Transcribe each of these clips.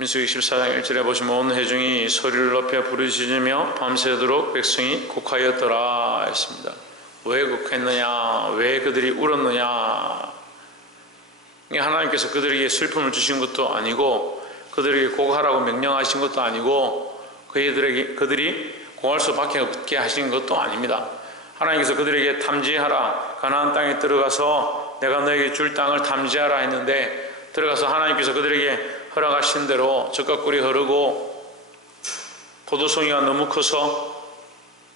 민수기 14장 1절에 보시면 온 회중이 소리를 높여 부르짖으며 밤새도록 백성이 곡하였더라 했습니다. 왜 곡했느냐? 왜 그들이 울었느냐? 하나님께서 그들에게 슬픔을 주신 것도 아니고 그들에게 곡하라고 명령하신 것도 아니고 그들이 곡할 수밖에 없게 하신 것도 아닙니다. 하나님께서 그들에게 탐지하라, 가나안 땅에 들어가서 내가 너에게 줄 땅을 탐지하라 했는데, 들어가서 하나님께서 그들에게 허락하신 대로 젖과 꿀이 흐르고 포도송이가 너무 커서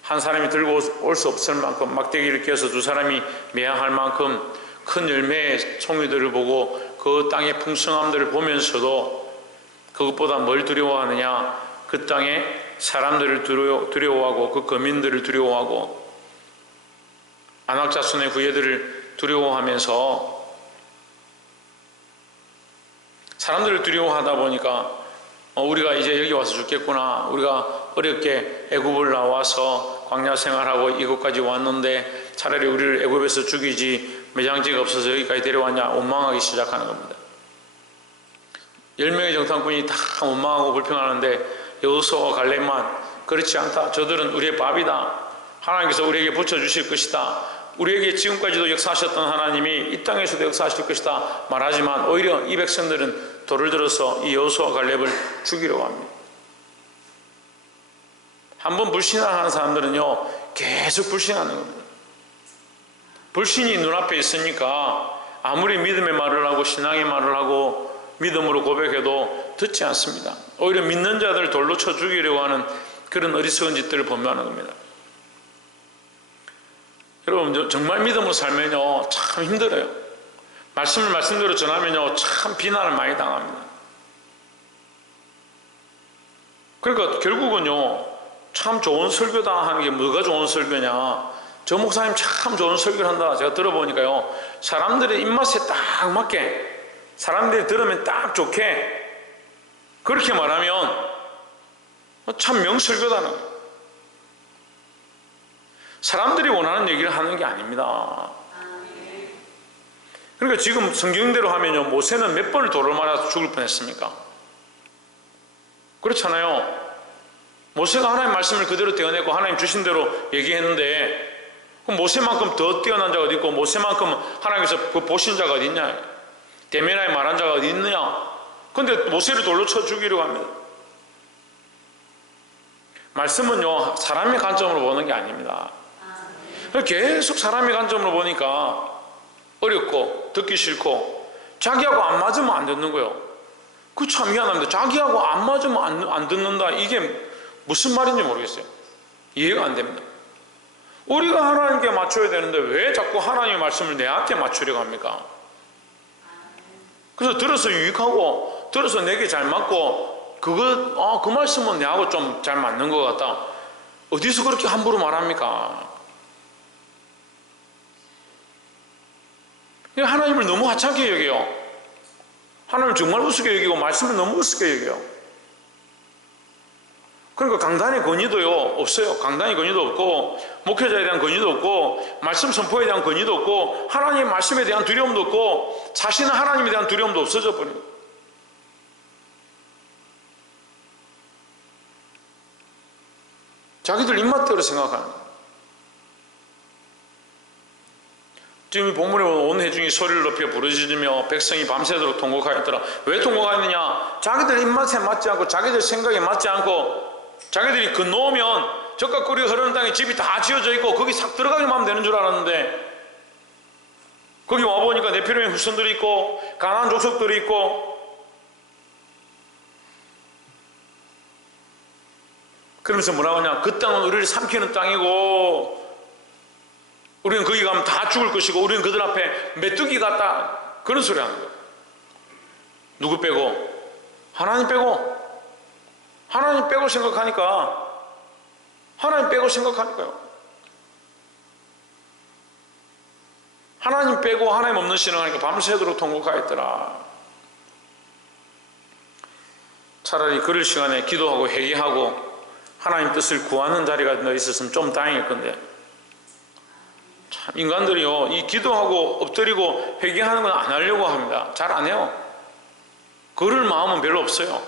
한 사람이 들고 올 수 없을 만큼, 막대기를 끼워서 두 사람이 매양할 만큼 큰 열매의 송이들을 보고 그 땅의 풍성함들을 보면서도 그것보다 뭘 두려워하느냐? 그 땅에 사람들을 두려워하고 그 거민들을 두려워하고 안악자손의 후예들을 두려워하면서 사람들을 두려워하다 보니까 우리가 이제 여기 와서 죽겠구나, 우리가 어렵게 애굽을 나와서 광야 생활하고 이곳까지 왔는데 차라리 우리를 애굽에서 죽이지 매장지가 없어서 여기까지 데려왔냐, 원망하기 시작하는 겁니다. 10명의 정탐꾼이 다 원망하고 불평하는데 여호수아와 갈렙만 그렇지 않다. 저들은 우리의 밥이다. 하나님께서 우리에게 붙여주실 것이다. 우리에게 지금까지도 역사하셨던 하나님이 이 땅에서도 역사하실 것이다 말하지만 오히려 이 백성들은 돌을 들어서 이 여호수아와 갈렙을 죽이려고 합니다. 한번 불신하는 사람들은요 계속 불신하는 겁니다. 불신이 눈앞에 있으니까 아무리 믿음의 말을 하고 신앙의 말을 하고 믿음으로 고백해도 듣지 않습니다. 오히려 믿는 자들을 돌로 쳐 죽이려고 하는 그런 어리석은 짓들을 범하는 겁니다. 여러분, 정말 믿음으로 살면요 참 힘들어요. 말씀을 말씀대로 전하면요 참 비난을 많이 당합니다. 그러니까 결국은요 참 좋은 설교다 하는 게 뭐가 좋은 설교냐, 저 목사님 참 좋은 설교를 한다 제가 들어보니까요, 사람들의 입맛에 딱 맞게, 사람들이 들으면 딱 좋게 그렇게 말하면 참 명설교다는 거예요. 사람들이 원하는 얘기를 하는 게 아닙니다. 그러니까 지금 성경대로 하면요 모세는 몇 번을 돌을 맞아서 죽을 뻔했습니까? 그렇잖아요. 모세가 하나님 말씀을 그대로 떼어내고 하나님 주신 대로 얘기했는데, 그럼 모세만큼 더 뛰어난 자가 어디 있고 모세만큼 하나님께서 그 보신 자가 어디 있냐, 대면하에 말한 자가 어디 있느냐. 근데 모세를 돌로 쳐 죽이려고 합니다. 말씀은요 사람의 관점으로 보는 게 아닙니다. 계속 사람의 관점으로 보니까 어렵고 듣기 싫고 자기하고 안 맞으면 안 듣는 거예요. 그 참 미안합니다. 자기하고 안 맞으면 안 듣는다, 이게 무슨 말인지 모르겠어요. 이해가 안 됩니다. 우리가 하나님께 맞춰야 되는데 왜 자꾸 하나님의 말씀을 내한테 맞추려고 합니까? 그래서 들어서 유익하고 들어서 내게 잘 맞고 그 말씀은 내하고 좀 잘 맞는 것 같다, 어디서 그렇게 함부로 말합니까? 하나님을 너무 하찮게 여겨요. 하나님을 정말 우습게 여기고 말씀을 너무 우습게 여겨요. 그러니까 강단의 권위도요 없어요. 강단의 권위도 없고 목회자에 대한 권위도 없고 말씀 선포에 대한 권위도 없고 하나님의 말씀에 대한 두려움도 없고 자신은 하나님에 대한 두려움도 없어져 버립니다. 자기들 입맛대로 생각하는 거예요. 지금 이 본문에 보면 온 회중이 소리를 높여 부르짖으며 백성이 밤새도록 통곡하였더라. 왜 통곡하였느냐? 자기들 입맛에 맞지 않고 자기들 생각에 맞지 않고 자기들이 건너오면 젖과 꿀이 흐르는 땅에 집이 다 지어져 있고 거기 싹 들어가기만 하면 되는 줄 알았는데 거기 와보니까 네피림의 후손들이 있고 가나안 족속들이 있고, 그러면서 뭐라고 하냐, 그 땅은 우리를 삼키는 땅이고 우리는 거기 가면 다 죽을 것이고 우리는 그들 앞에 메뚜기 같다, 그런 소리 하는 거예요. 누구 빼고? 하나님 빼고. 하나님 빼고 생각하니까, 하나님 빼고 생각하니까요. 하나님 빼고 하나님 없는 신앙하니까 밤새도록 통곡하였더라. 차라리 그럴 시간에 기도하고 회개하고 하나님 뜻을 구하는 자리가 더 있었으면 좀 다행일 건데, 참 인간들이요 이 기도하고 엎드리고 회개하는 건 안 하려고 합니다. 잘 안 해요. 그럴 마음은 별로 없어요.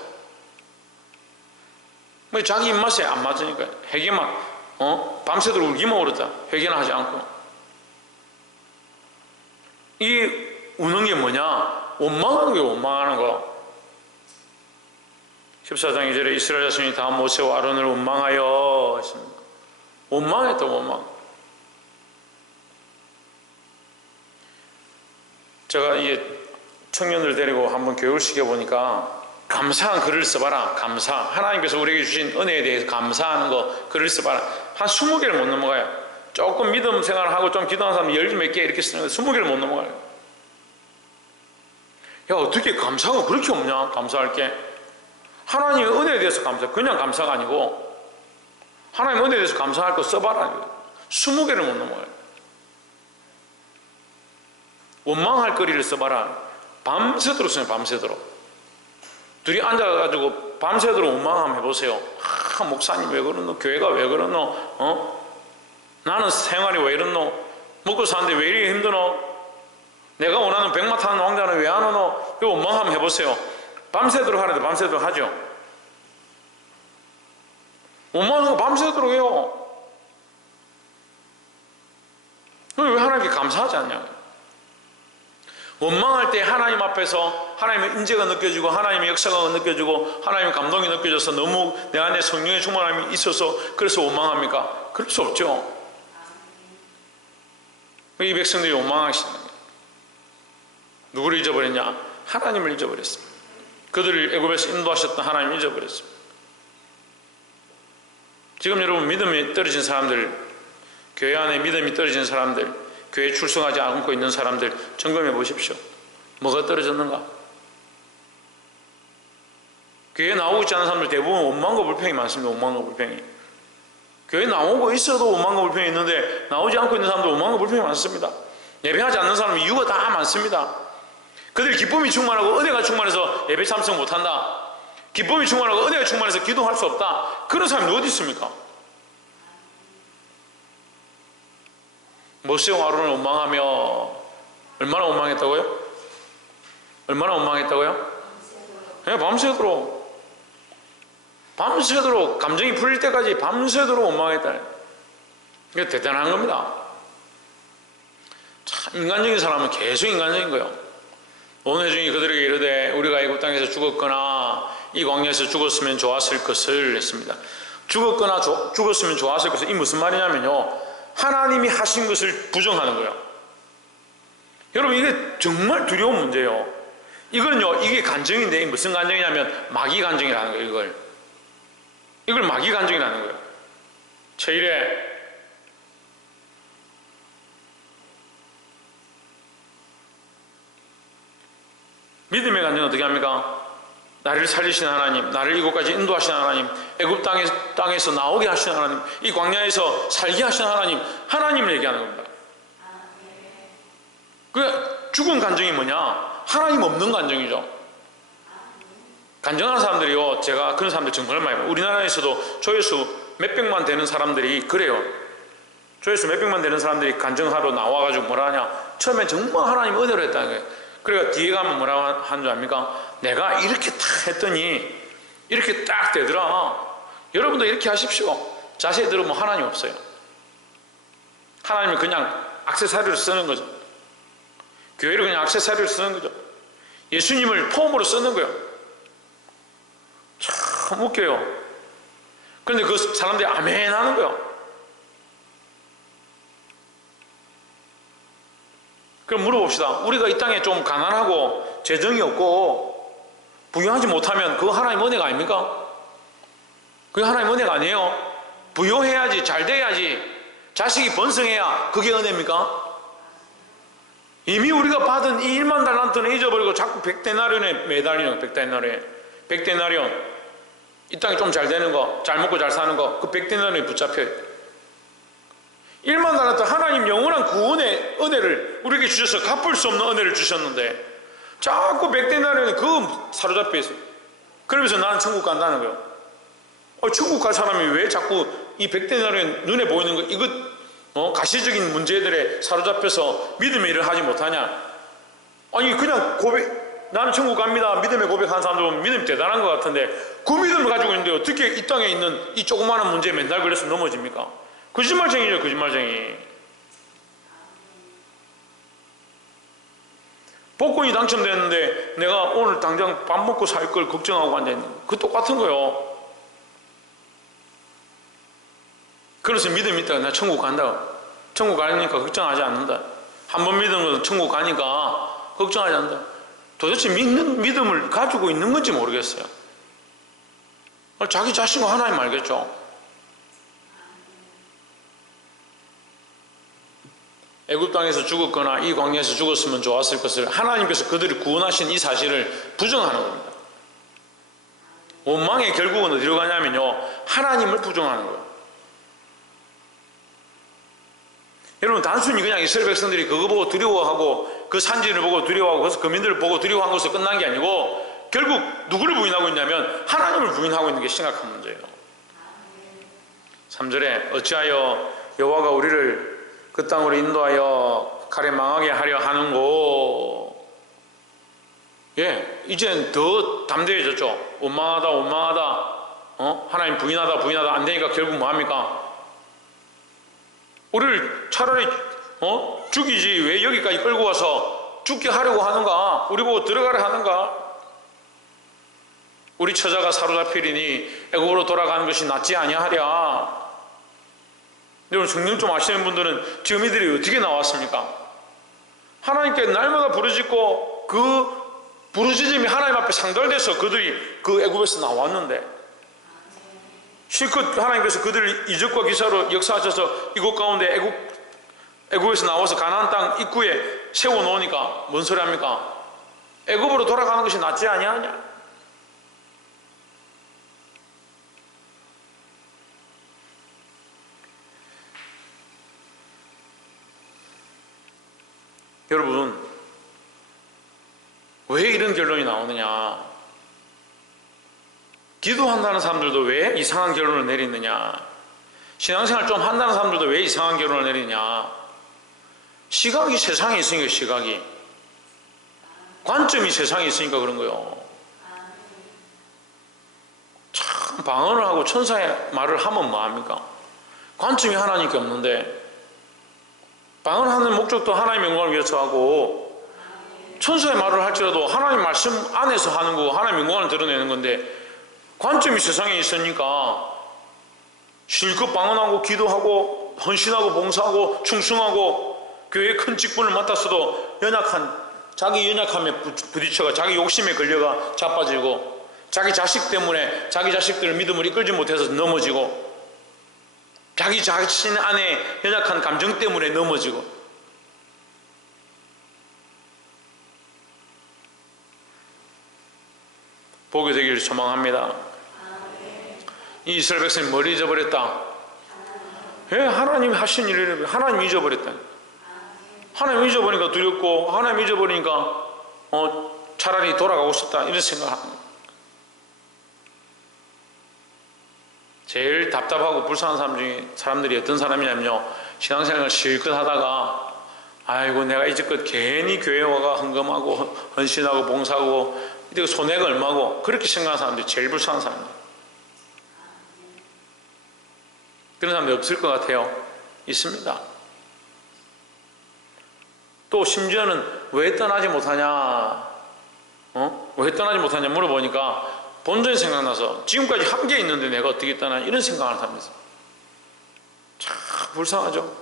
뭐 자기 입맛에 안 맞으니까 회개만 밤새도록 울기만 울었다. 회개는 하지 않고. 이 우는 게 뭐냐? 원망하는 게 원망하는 거. 14장 2절에 이스라엘 자손이 다 모세와 아론을 원망하여 했습니다. 원망했다. 원망. 제가 이게 청년들 데리고 한번 교육을 시켜보니까 감사한 글을 써봐라. 감사. 하나님께서 우리에게 주신 은혜에 대해서 감사하는 거 글을 써봐라. 한 20개를 못 넘어가요. 조금 믿음 생활을 하고 좀 기도하는 사람 10 몇 개 이렇게 쓰는 거 20개를 못 넘어가요. 야, 어떻게 감사가 그렇게 없냐? 감사할 게. 하나님의 은혜에 대해서 감사. 그냥 감사가 아니고 하나님의 은혜에 대해서 감사할 거 써봐라. 20개를 못 넘어가요. 원망할 거리를 써봐라. 밤새도록 써요. 밤새도록. 둘이 앉아가지고 밤새도록 원망 한번 해보세요. 목사님 왜 그러노? 교회가 왜 그러노? 나는 생활이 왜 이러노? 먹고 사는데 왜 이리 힘드노? 내가 원하는 백마 타는 왕자는 왜 안 오노? 그 원망 한번 해보세요. 밤새도록 하는데 밤새도록 하죠. 원망하는 거 밤새도록 해요. 왜 하나님께 감사하지 않냐? 원망할 때 하나님 앞에서 하나님의 인재가 느껴지고 하나님의 역사가 느껴지고 하나님의 감동이 느껴져서 너무 내 안에 성령의 충만함이 있어서 그래서 원망합니까? 그럴 수 없죠. 이 백성들이 원망하시는 거예요. 누구를 잊어버렸냐? 하나님을 잊어버렸습니다. 그들을 애굽에서 인도하셨던 하나님을 잊어버렸습니다. 지금 여러분 믿음이 떨어진 사람들, 교회 안에 믿음이 떨어진 사람들, 교회에 출석하지 않고 있는 사람들 점검해 보십시오. 뭐가 떨어졌는가? 교회에 나오고 있지 않은 사람들 대부분 원망과 불평이 많습니다. 원망과 불평이. 교회에 나오고 있어도 원망과 불평이 있는데 나오지 않고 있는 사람들 원망과 불평이 많습니다. 예배하지 않는 사람은 이유가 다 많습니다. 그들이 기쁨이 충만하고 은혜가 충만해서 예배 참석 못한다. 기쁨이 충만하고 은혜가 충만해서 기도할 수 없다. 그런 사람이 어디 있습니까? 모세와 아론을 원망하며 얼마나 원망했다고요? 얼마나 원망했다고요? 네, 밤새도록 감정이 풀릴 때까지 밤새도록 원망했다. 이게 대단한 겁니다. 참 인간적인 사람은 계속 인간적인 거예요. 온 회중이 그들에게 이르되 우리가 애굽 땅에서 죽었거나 이 광야에서 죽었으면 좋았을 것을 했습니다. 죽었거나 죽었으면 좋았을 것을. 이 무슨 말이냐면요, 하나님이 하신 것을 부정하는 거예요. 여러분 이게 정말 두려운 문제예요. 이거는요, 이게 간증인데 무슨 간증이냐면 마귀 간증이라는 거예요. 이걸 마귀 간증이라는 거예요. 제1회 믿음의 간증은 어떻게 합니까? 나를 살리신 하나님, 나를 이곳까지 인도하신 하나님, 애굽 땅에서 나오게 하신 하나님, 이 광야에서 살게 하신 하나님, 하나님을 얘기하는 겁니다. 그 죽은 간증이 뭐냐? 하나님 없는 간증이죠. 간증하는 사람들이요, 제가 그런 사람들 정말 많이 봐요. 우리나라에서도 조회수 몇백만 되는 사람들이 그래요. 조회수 몇백만 되는 사람들이 간증하러 나와가지고 뭐라 하냐? 처음에 정말 하나님 은혜로 했다는 거예요. 그러니까 뒤에 가면 뭐라고 하는 줄 압니까? 내가 이렇게 딱 했더니 이렇게 딱 되더라. 여러분도 이렇게 하십시오. 자세히 들으면 하나님 없어요. 하나님은 그냥 액세서리를 쓰는 거죠. 교회를 그냥 액세서리를 쓰는 거죠. 예수님을 폼으로 쓰는 거예요. 참 웃겨요. 그런데 그 사람들이 아멘 하는 거예요. 그럼 물어봅시다. 우리가 이 땅에 좀 가난하고 재정이 없고 부유하지 못하면 그거 하나님 은혜가 아닙니까? 그게 하나님 은혜가 아니에요. 부유해야지, 잘 돼야지, 자식이 번성해야 그게 은혜입니까? 이미 우리가 받은 이 1만 달란트는 잊어버리고 자꾸 100데나리온에 매달리는 거. 100데나리온 이 땅이 좀 잘 되는 거, 잘 먹고 잘 사는 거, 그 100데나리온에 붙잡혀요. 1만 달란트 하나님 영원한 구원의 은혜를 우리에게 주셔서 갚을 수 없는 은혜를 주셨는데 자꾸 100데나리온에 그거 사로잡혀 있어요. 그러면서 나는 천국 간다는 거예요. 천국 갈 사람이 왜 자꾸 이 100데나리온 눈에 보이는 거 이거 가시적인 문제들에 사로잡혀서 믿음의 일을 하지 못하냐? 아니 그냥 나는 천국 갑니다 믿음의 고백하는 사람들 보면 믿음이 대단한 것 같은데 그 믿음을 가지고 있는데 어떻게 이 땅에 있는 이 조그마한 문제에 맨날 걸려서 넘어집니까? 거짓말쟁이죠, 거짓말쟁이. 복권이 당첨됐는데 내가 오늘 당장 밥 먹고 살 걸 걱정하고 앉아있는 그 똑같은 거예요. 그래서 믿음이 있다가 나 천국 간다. 천국 가니까 걱정하지 않는다. 한 번 믿은 것은 천국 가니까 걱정하지 않는다. 도대체 믿는 믿음을 가지고 있는 건지 모르겠어요. 자기 자신과 하나님 알겠죠. 애굽 땅에서 죽었거나 이 광야에서 죽었으면 좋았을 것을 하나님께서 그들을 구원하신 이 사실을 부정하는 겁니다. 원망의 결국은 어디로 가냐면요, 하나님을 부정하는 거예요. 여러분, 단순히 그냥 이스라엘 백성들이 그거 보고 두려워하고 그 산지를 보고 두려워하고 그래서 거민들을 보고 두려워한 것으로 끝난 게 아니고 결국 누구를 부인하고 있냐면 하나님을 부인하고 있는 게 심각한 문제예요. 3절에 어찌하여 여호와가 우리를 그 땅으로 인도하여 가래 망하게 하려 하는고. 예, 이젠 더 담대해졌죠. 원망하다 하나님 부인하다 안 되니까 결국 뭐 합니까? 우리를 차라리 죽이지 왜 여기까지 끌고 와서 죽게 하려고 하는가? 우리 보고 들어가려 하는가? 우리 처자가 사로잡히리니 애굽으로 돌아가는 것이 낫지 아니하랴. 여러분, 성경 좀 아시는 분들은 지금 이들이 어떻게 나왔습니까? 하나님께 날마다 부르짖고 그 부르짖음이 하나님 앞에 상달돼서 그들이 그 애굽에서 나왔는데 실컷 하나님께서 그들을 이적과 기사로 역사하셔서 이곳 가운데 애굽에서 나와서 가나안 땅 입구에 세워놓으니까 뭔 소리 합니까? 애굽으로 돌아가는 것이 낫지 아니하냐? 여러분, 왜 이런 결론이 나오느냐? 기도한다는 사람들도 왜 이상한 결론을 내리느냐? 신앙생활 좀 한다는 사람들도 왜 이상한 결론을 내리느냐? 시각이 세상에 있으니까, 시각이 관점이 세상에 있으니까 그런 거예요. 참 방언을 하고 천사의 말을 하면 뭐합니까? 관점이 하나님께 없는데 방언하는 목적도 하나님의 영광을 위해서 하고 천사의 말을 할지라도 하나님 말씀 안에서 하는 거고 하나님의 영광을 드러내는 건데 관점이 세상에 있으니까 실컷 방언하고 기도하고 헌신하고 봉사하고 충성하고 교회의 큰 직분을 맡았어도 자기 연약함에 부딪혀가 자기 욕심에 걸려가 자빠지고 자기 자식 때문에 자기 자식들을 믿음을 이끌지 못해서 넘어지고 자기 자신 안에 연약한 감정 때문에 넘어지고 보게 되기를 소망합니다. 이 이스라엘 백성이 뭘 잊어버렸다? 왜 하나님이 하신 일을 하나님 잊어버렸다. 하나님 잊어버리니까 두렵고 하나님 잊어버리니까 차라리 돌아가고 싶다 이런 생각합니다. 제일 답답하고 불쌍한 사람 중에 사람들이 어떤 사람이냐면요, 신앙생활을 실컷 하다가 아이고 내가 이제껏 괜히 교회 와가 헌금하고 헌신하고 봉사하고 이거 손해가 얼마고 그렇게 생각하는 사람들이 제일 불쌍한 사람들. 그런 사람들 없을 것 같아요? 있습니다. 또 심지어는 왜 떠나지 못하냐? 왜 떠나지 못하냐 물어보니까 본전이 생각나서 지금까지 함께 있는데 내가 어떻게 떠나? 이런 생각하는 사람이 있어요. 참 불쌍하죠?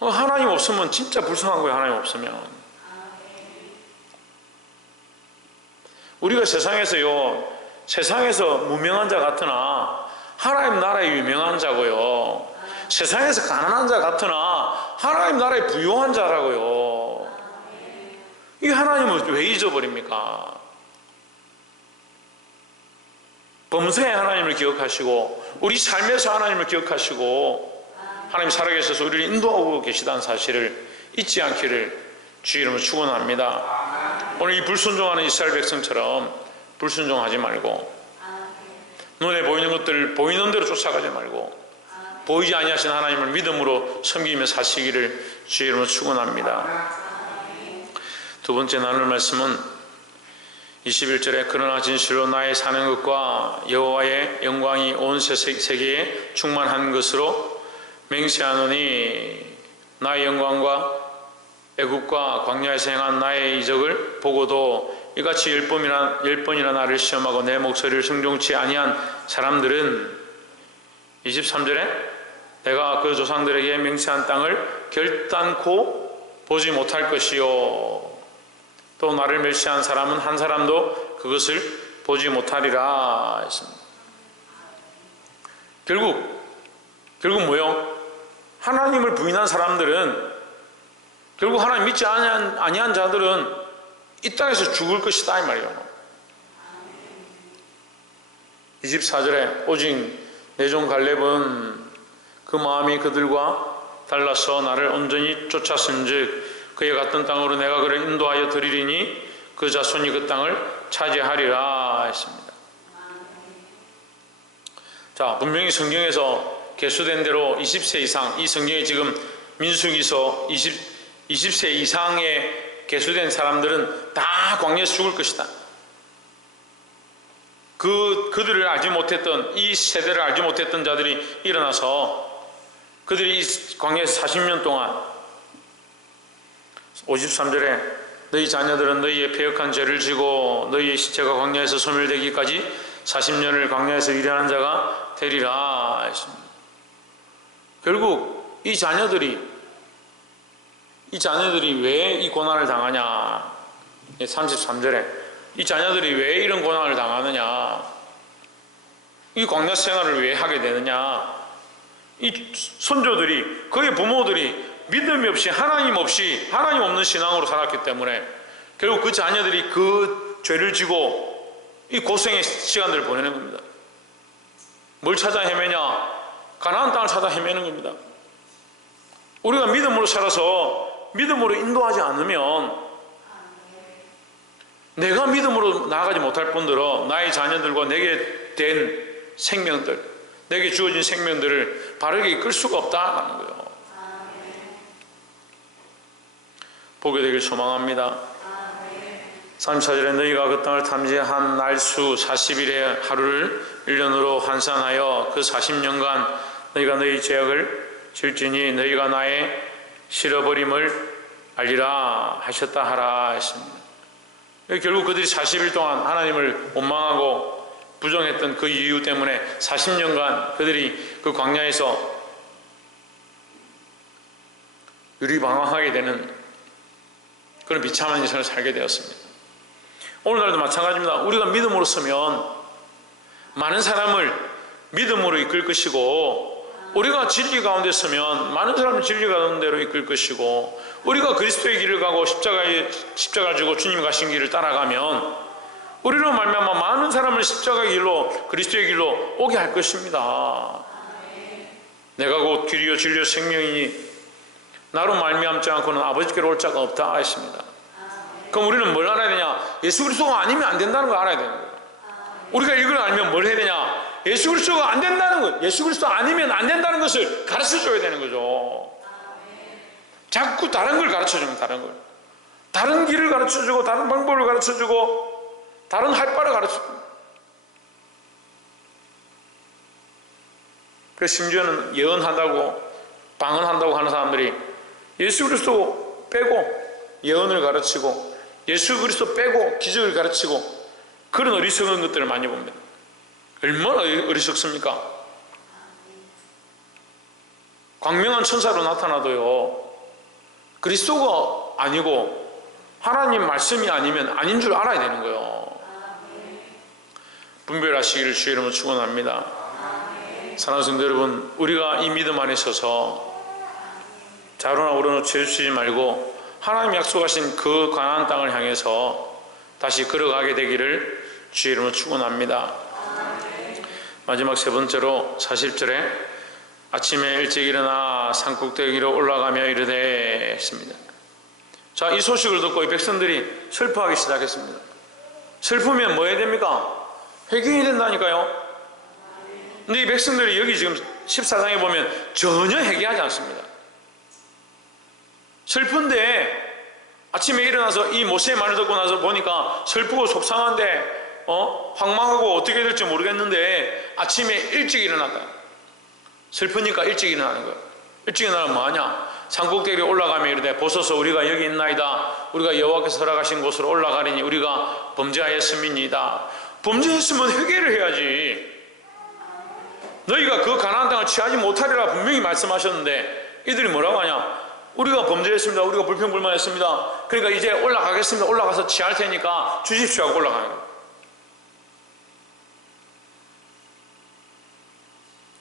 하나님 없으면 진짜 불쌍한 거예요. 하나님 없으면. 우리가 세상에서 무명한 자 같으나 하나님 나라에 유명한 자고요. 세상에서 가난한 자 같으나 하나님 나라에 부유한 자라고요. 이 하나님을 왜 잊어버립니까? 범사에 하나님을 기억하시고 우리 삶에서 하나님을 기억하시고 하나님 살아계셔서 우리를 인도하고 계시다는 사실을 잊지 않기를 주의 이름으로 축원합니다. 오늘 이 불순종하는 이스라엘 백성처럼 불순종하지 말고 눈에 보이는 것들을 보이는 대로 쫓아가지 말고 보이지 아니하신 하나님을 믿음으로 섬기며 사시기를 주의 이름으로 축원합니다. 두 번째 나눌 말씀은 21절에 그러나 진실로 나의 사는 것과 여호와의 영광이 온 세계에 충만한 것으로 맹세하노니 나의 영광과 애굽과 광야에서 행한 나의 이적을 보고도 이같이 열 번이나 나를 시험하고 내 목소리를 순종치 아니한 사람들은 23절에 내가 그 조상들에게 맹세한 땅을 결단코 보지 못할 것이요 또 나를 멸시한 사람은 한 사람도 그것을 보지 못하리라 했습니다. 결국 뭐요? 하나님을 부인한 사람들은, 결국 하나님 믿지 아니한 자들은 이 땅에서 죽을 것이다 이 말이에요. 24절에 오직 내 종 갈렙은 그 마음이 그들과 달라서 나를 온전히 쫓았은즉 그의 갔던 땅으로 내가 그를 인도하여 드리리니 그 자손이 그 땅을 차지하리라 했습니다. 자, 분명히 성경에서 계수된 대로 20세 이상, 이 성경에 지금 민수기서 20세 이상에 계수된 사람들은 다 광야에서 죽을 것이다. 그들을 알지 못했던, 이 세대를 알지 못했던 자들이 일어나서 그들이 이 광야에서 40년 동안 53절에 너희 자녀들은 너희의 패역한 죄를 지고 너희의 시체가 광야에서 소멸되기까지 40년을 광야에서 일하는 자가 되리라 했습니다. 결국 이 자녀들이 왜 이 고난을 당하냐, 33절에 이 자녀들이 왜 이런 고난을 당하느냐, 이 광야 생활을 왜 하게 되느냐, 이 손조들이, 그의 부모들이 믿음이 없이 하나님 없는 신앙으로 살았기 때문에 결국 그 자녀들이 그 죄를 지고 이 고생의 시간들을 보내는 겁니다. 뭘 찾아 헤매냐? 가나안 땅을 찾아 헤매는 겁니다. 우리가 믿음으로 살아서 믿음으로 인도하지 않으면 내가 믿음으로 나아가지 못할 뿐더러 나의 자녀들과 내게 된 생명들, 내게 주어진 생명들을 바르게 이끌 수가 없다는 거예요. 보게 되길 소망합니다. 34절에 너희가 그 땅을 탐지한 날수 40일의 하루를 1년으로 환산하여 그 40년간 너희가 너희 죄악을 질지니 너희가 나의 실어버림을 알리라 하셨다 하라 했습니다. 결국 그들이 40일 동안 하나님을 원망하고 부정했던 그 이유 때문에 40년간 그들이 그 광야에서 유리방황하게 되는 그런 비참한 인생을 살게 되었습니다. 오늘날도 마찬가지입니다. 우리가 믿음으로 서면 많은 사람을 믿음으로 이끌 것이고, 우리가 진리 가운데 서면 많은 사람을 진리 가운데로 이끌 것이고, 우리가 그리스도의 길을 가고 십자가를 지고 주님 가신 길을 따라가면 우리로 말미암아 많은 사람을 십자가의 길로, 그리스도의 길로 오게 할 것입니다. 내가 곧 길이요 진리요 생명이니 나로 말미암지 않고는 아버지께로 올 자가 없다 했습니다. 그럼 우리는 뭘 알아야 되냐? 예수 그리스도가 아니면 안 된다는 걸 알아야 되는 거예요. 우리가 이걸 알면 뭘 해야 되냐? 예수 그리스도가 안 된다는 것, 예수 그리스도 아니면 안 된다는 것을 가르쳐 줘야 되는 거죠. 자꾸 다른 걸 가르쳐 주면 다른 길을 가르쳐 주고, 다른 방법을 가르쳐 주고, 다른 할 바를 가르쳐 주고. 그래서 심지어는 예언한다고, 방언한다고 하는 사람들이 예수 그리스도 빼고 예언을 가르치고, 예수 그리스도 빼고 기적을 가르치고, 그런 어리석은 것들을 많이 봅니다. 얼마나 어리석습니까? 광명한 천사로 나타나도요, 그리스도가 아니고 하나님 말씀이 아니면 아닌 줄 알아야 되는 거예요. 분별하시기를 주의 이름으로 축원합니다. 사랑하는 성도 여러분, 우리가 이 믿음 안에 서서 좌로나 우로나 죄주시지 말고 하나님 약속하신 그 가나안 땅을 향해서 다시 걸어가게 되기를 주의 이름으로 축원합니다. 마지막 세 번째로 40절에 아침에 일찍 일어나 산꼭대기 위로 올라가며 이르되 했습니다. 자, 이 소식을 듣고 이 백성들이 슬퍼하기 시작했습니다. 슬프면 뭐 해야 됩니까? 회개해야 된다니까요. 근데 이 백성들이 여기 지금 14장에 보면 전혀 회개하지 않습니다. 슬픈데 아침에 일어나서 이 모세의 말을 듣고 나서 보니까 슬프고 속상한데 황망하고 어떻게 될지 모르겠는데 아침에 일찍 일어났다. 슬프니까 일찍 일어나는 거예요. 일찍 일어나면 뭐하냐? 산꼭대기에 올라가며 이르되 보소서 우리가 여기 있나이다. 우리가 여호와께서 허락하신 곳으로 올라가리니 우리가 범죄하였음이니이다. 범죄했으면 회개를 해야지. 너희가 그 가나안 땅을 취하지 못하리라 분명히 말씀하셨는데 이들이 뭐라고 하냐? 우리가 범죄했습니다. 우리가 불평불만했습니다. 그러니까 이제 올라가겠습니다. 올라가서 취할 테니까 주십시오 하고 올라가는 거예요.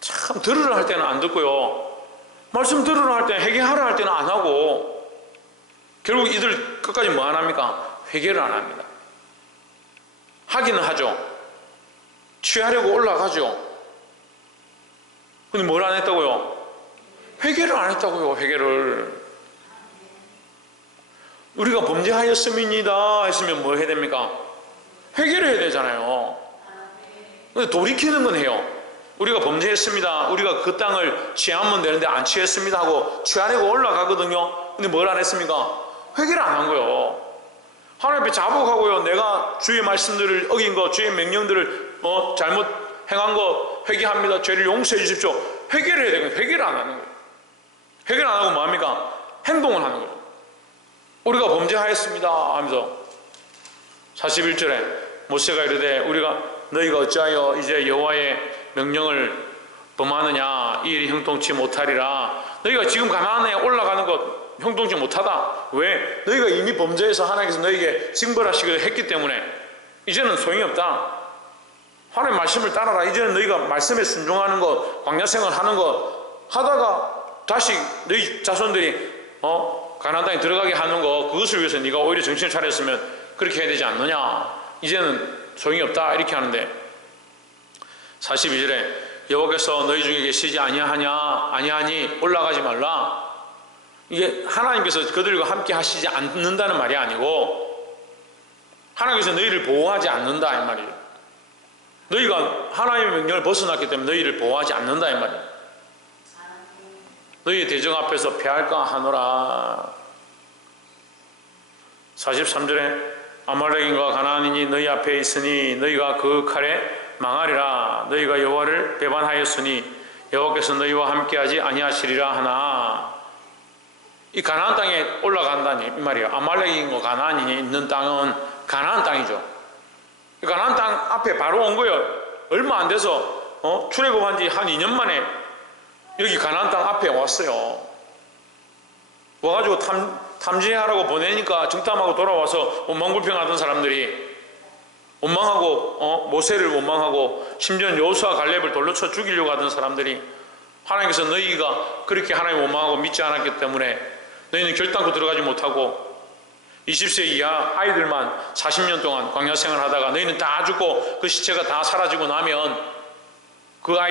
참 들으라 할 때는 안 듣고요, 말씀 들으라 할 때는 회개하라 할 때는 안 하고, 결국 이들 끝까지 뭐 안 합니까? 회개를 안 합니다. 하기는 하죠. 취하려고 올라가죠. 근데 뭘 안 했다고요? 회개를 안 했다고요. 회개를. 우리가 범죄하였음이니이다 했으면 뭐 해야 됩니까? 회개를 해야 되잖아요. 근데 돌이키는 건 해요. 우리가 범죄했습니다. 우리가 그 땅을 취하면 되는데 안 취했습니다 하고 취하려고 올라가거든요. 근데 뭘 안 했습니까? 회개를 안 한 거예요. 하나님 앞에 자복하고요, 내가 주의 말씀들을 어긴 거, 주의 명령들을 잘못 행한 거 회개합니다. 죄를 용서해 주십시오. 회개를 해야 되거든요. 회개를 안 하는 거예요. 회개를 안 하고 뭐합니까? 행동을 하는 거예요. 우리가 범죄하였습니다 하면서 41절에 모세가 이르되 너희가 어찌하여 이제 여호와의 명령을 범하느냐? 이 일이 형통치 못하리라. 너희가 지금 가나안에 올라가는 것 형통치 못하다. 왜? 너희가 이미 범죄해서 하나님께서 너희에게 징벌하시기로 했기 때문에 이제는 소용이 없다. 하나님의 말씀을 따라라. 이제는 너희가 말씀에 순종하는 것, 광야생활 하는 것 하다가 다시 너희 자손들이 가나안 땅에 들어가게 하는 거, 그것을 위해서 네가 오히려 정신을 차렸으면 그렇게 해야 되지 않느냐. 이제는 소용이 없다 이렇게 하는데 42절에 여호와께서 너희 중에 계시지 아니하니 올라가지 말라. 이게 하나님께서 그들과 함께 하시지 않는다는 말이 아니고 하나님께서 너희를 보호하지 않는다 이 말이에요. 너희가 하나님의 명령을 벗어났기 때문에 너희를 보호하지 않는다 이 말이에요. 너희의 대적 앞에서 패할까 하노라. 43절에 아말렉인과 가나안인이 너희 앞에 있으니 너희가 그 칼에 망하리라. 너희가 여호와를 배반하였으니 여호와께서 너희와 함께하지 아니하시리라 하나. 이 가나안 땅에 올라간다니 이 말이에요. 아말렉인과 가나안인이 있는 땅은 가나안 땅이죠. 가나안 땅 앞에 바로 온 거예요. 얼마 안 돼서 출애굽한 지 한 2년 만에 여기 가나안 땅 앞에 왔어요. 와가지고 탐지하라고 보내니까 정탐하고 돌아와서 원망불평하던 사람들이 원망하고 모세를 원망하고 심지어 여호수아 갈렙을 돌로 쳐 죽이려고 하던 사람들이 하나님께서 너희가 그렇게 하나님 원망하고 믿지 않았기 때문에 너희는 결단코 들어가지 못하고 20세 이하 아이들만 40년 동안 광야 생활하다가 너희는 다 죽고 그 시체가 다 사라지고 나면 그 아이